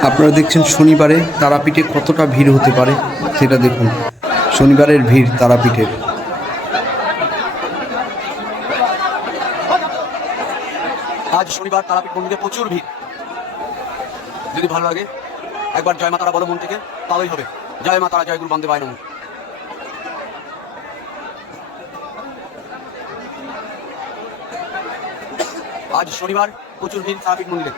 আপনারা দেখছেন শনিবারে তারাপীঠে কতটা ভিড় হতে পারে সেটা দেখুন। শনিবারের ভিড় তারাপীঠের। আজ শনিবার তারাপীঠ মন্দিরে প্রচুর ভিড়। যদি ভালো লাগে একবার জয় মা তারা বলো মন থেকে, তাহলেই হবে। জয় মা তারা, জয় গুরু বন্দে বায় নমঃ। আজ শনিবার প্রচুর ভিড় তারাপীঠ মন্দিরে।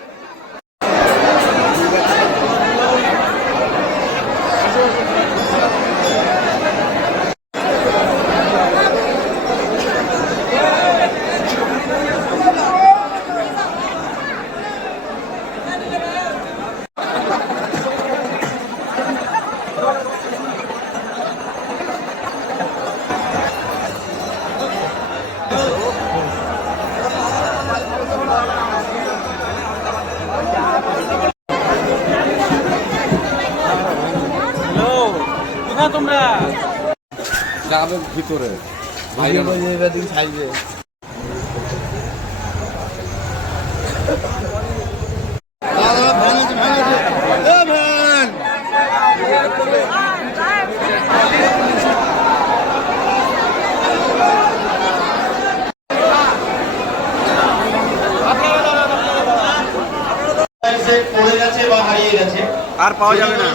তোমরা গ্রামের ভিতরে সাইজে আর পাওয়া যাবে না।